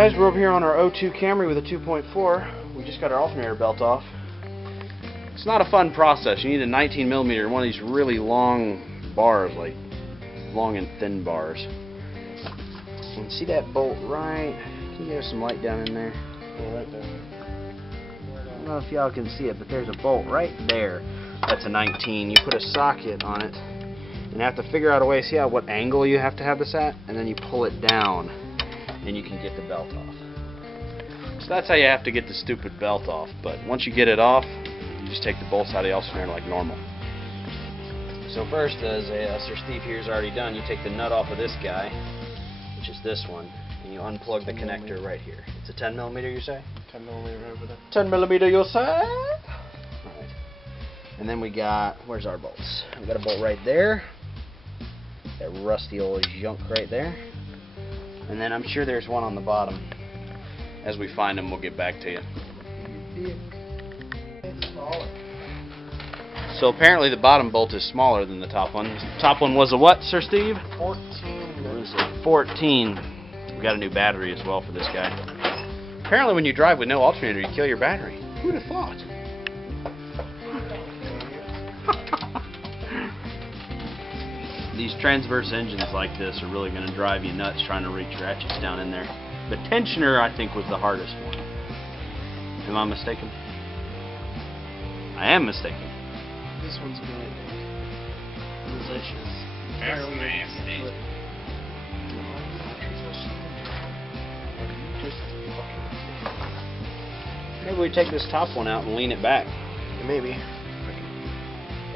guys, we're over here on our 02 Camry with a 2.4. We just got our alternator belt off. It's not a fun process. You need a 19mm, one of these really long bars, like long and thin bars. You can see that bolt right. Can you give us some light down in there? Yeah, right there. I don't know if y'all can see it, but there's a bolt right there. That's a 19. You put a socket on it and have to figure out a way. See how what angle you have to have this at, and then you pull it down, and you can get the belt off. So that's how you have to get the stupid belt off. But once you get it off, you just take the bolts out of the alternator like normal. So first, as Sir Steve here has already done, you take the nut off of this guy, which is this one, and you unplug the connector right here. It's a 10mm, you say? 10mm over there. 10mm, you say? Alright. And then we got, where's our bolts? We got a bolt right there. That rusty old junk right there. And then I'm sure there's one on the bottom. As we find them, we'll get back to you. So apparently the bottom bolt is smaller than the top one. The top one was a what, Sir Steve? 14. 14. We got a new battery as well for this guy. Apparently when you drive with no alternator, you kill your battery. Who would have thought? These transverse engines like this are really going to drive you nuts trying to reach ratchets down in there. The tensioner, I think, was the hardest one. Am I mistaken? I am mistaken. This one's good. Delicious. That's nasty. Maybe we take this top one out and lean it back. Maybe.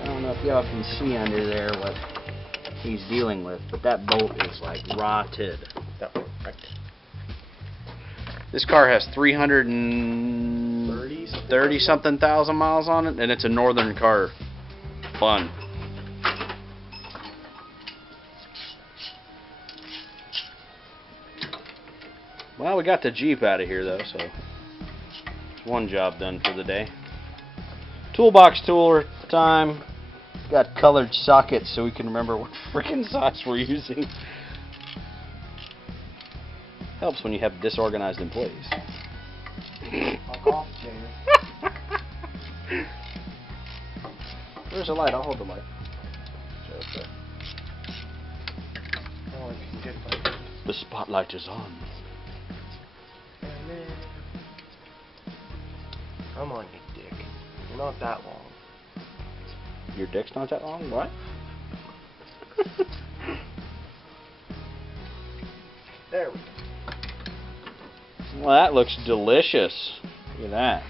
I don't know if y'all can see under there what he's dealing with, but that bolt is like rotted. That one, right. This car has 330 something thousand miles on it, and it's a northern car. Fun. Well, we got the Jeep out of here though, so one job done for the day. Toolbox tour time. Got colored sockets so we can remember what freaking size we're using. Helps when you have disorganized employees. Fuck off, Jimmy. Where's the light? I'll hold the light. Oh, if you can get like The spotlight is on. I'm on your dick. You're not that long. Your dick's not that long? What? There we go. Well, that looks delicious. Look at that.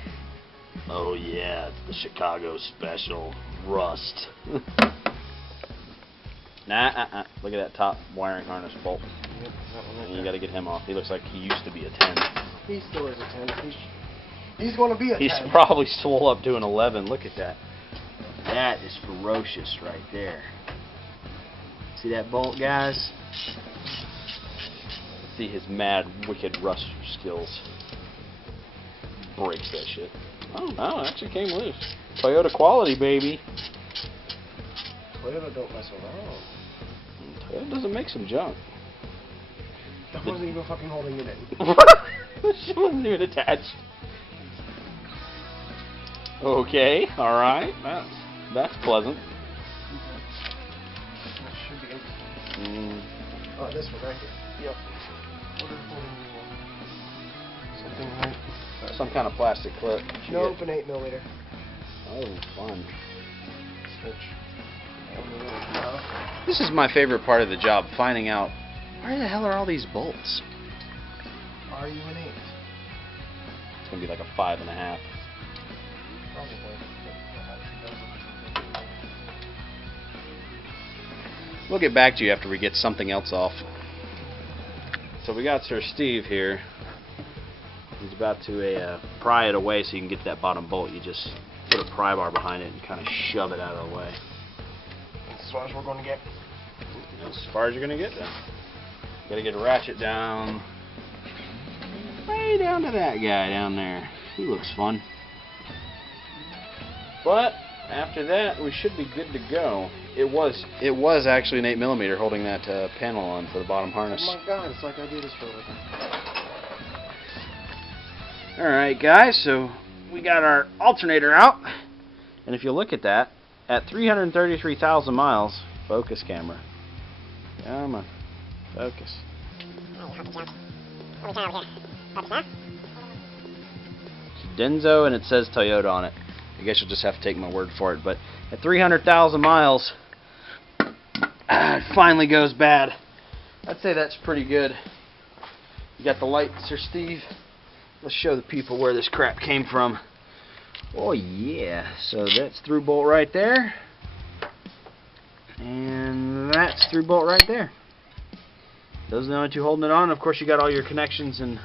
Oh yeah, it's the Chicago special rust. Nah, look at that top wiring harness bolt. And you got to get him off. He looks like he used to be a 10. He still is a 10. He's going to be a 10. He's probably swole up to an 11. Look at that. That is ferocious right there. See that bolt, guys? See his mad, wicked rust skills. Breaks that shit. Oh no, it actually came loose. Toyota quality, baby. Toyota don't mess around. Toyota doesn't make some junk. That wasn't even fucking holding it in. She wasn't even attached. Okay, alright. That's pleasant. That should be. Oh, this one right here. Yep. Something right. Some kind of plastic clip. Nope, an 8mm. Oh, fun. Switch. This is my favorite part of the job, finding out where the hell are all these bolts? Are you an 8? It's going to be like a 5.5. We'll get back to you after we get something else off. So we got Sir Steve here. He's about to pry it away so you can get that bottom bolt. You just put a pry bar behind it and kind of shove it out of the way. As far as we're going to get. As far as you're going to get then. Got to get a ratchet down. Way down to that guy down there. He looks fun. But after that, we should be good to go. It was actually an 8mm holding that panel on for the bottom harness. Oh my god, it's like I do this for a living. Alright guys, so we got our alternator out, and if you look at that, at 333,000 miles, focus camera. Come on, focus. It's Denso and it says Toyota on it. I guess you'll just have to take my word for it, but at 300,000 miles, it finally goes bad. I'd say that's pretty good. You got the light, Sir Steve? Let's show the people where this crap came from. Oh yeah, so that's through bolt right there. And that's through bolt right there. Those are the only two holding it on. Of course you got all your connections and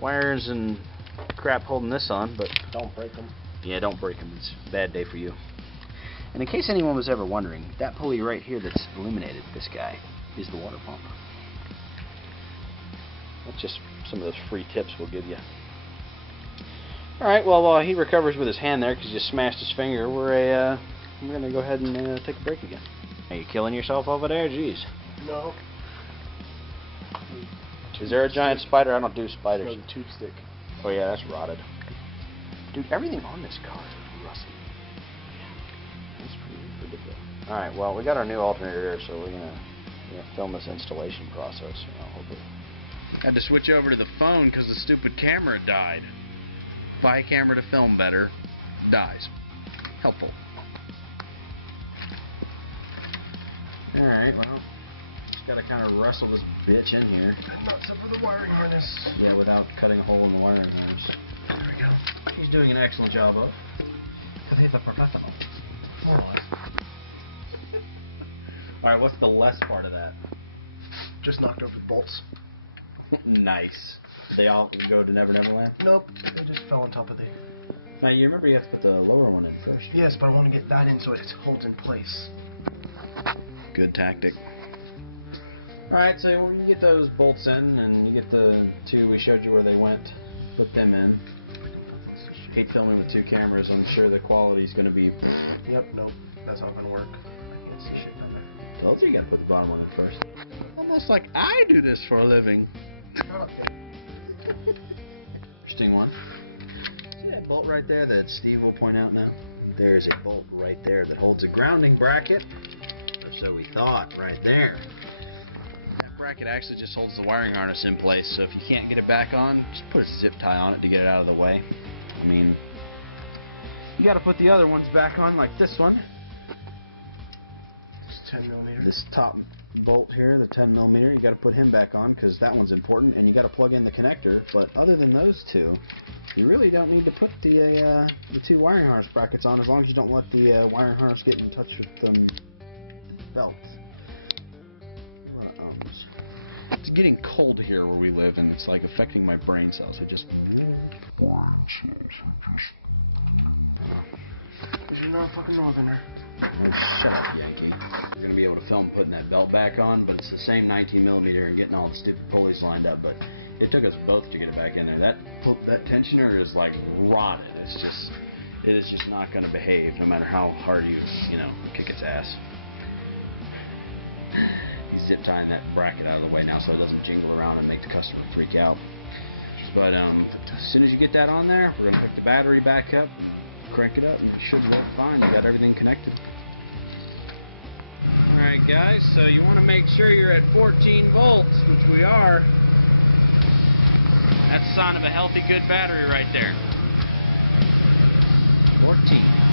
wires and crap holding this on, but Don't break them. yeah, don't break them. It's a bad day for you. And in case anyone was ever wondering, that pulley right here that's illuminated, this guy, is the water pump. That's just some of those free tips we'll give you. Alright, well, while he recovers with his hand there because he just smashed his finger, we're going to go ahead and take a break again. Are you killing yourself over there? Jeez. No. Is there a giant spider? I don't do spiders. No, the tube stick. Oh yeah, that's rotted. Dude, everything on this car is rusty. That's pretty good. Alright, well, we got our new alternator here, so we're gonna film this installation process. Hopefully. Had to switch over to the phone because the stupid camera died. Buy a camera to film better. Dies. Helpful. Alright, well, just gotta kind of wrestle this bitch in here. And not except for the wiring harness. Yeah, without cutting a hole in the wiring harness. There we go. She's doing an excellent job of. Because he's a professional. More or less. Alright, what's the less part of that? Just knocked over the bolts. Nice. Did they all go to Never Never Land? Nope. They just fell on top of the... Now, you remember you have to put the lower one in first. Yes, but I want to get that in so it holds in place. Good tactic. Alright, so when you get those bolts in, and you get the two, we showed you where they went, put them in. Hate filming with two cameras, I'm sure the quality's going to be... Yep, nope. That's not going to work. I can't see shit down there. Told you you got to put the bottom one in first. Almost like I do this for a living. Shut up, Dave. Interesting one. See that bolt right there that Steve will point out now? There's a bolt right there that holds a grounding bracket, or so we thought, right there. That bracket actually just holds the wiring harness in place, so if you can't get it back on, just put a zip tie on it to get it out of the way. I mean, you got to put the other ones back on, like this one. It's 10mm. This top bolt here, the 10mm, you got to put him back on because that one's important, and you got to plug in the connector. But other than those two, you really don't need to put the two wiring harness brackets on, as long as you don't let the wiring harness get in touch with the belt. A lot of ums. It's getting cold here where we live, and it's like affecting my brain cells. Because you're not a fucking northerner. Oh, shut up, Yankee. You're going to be able to film putting that belt back on, but it's the same 19mm and getting all the stupid pulleys lined up, but it took us both to get it back in there. That tensioner is like rotted. It is just not going to behave no matter how hard you kick its ass. He's zip tying that bracket out of the way now so it doesn't jingle around and make the customer freak out. But as soon as you get that on there, we're going to hook the battery back up and crank it up, and it should work fine. You got everything connected. Alright guys, so you want to make sure you're at 14 volts, which we are. That's a sign of a healthy, good battery right there. 14.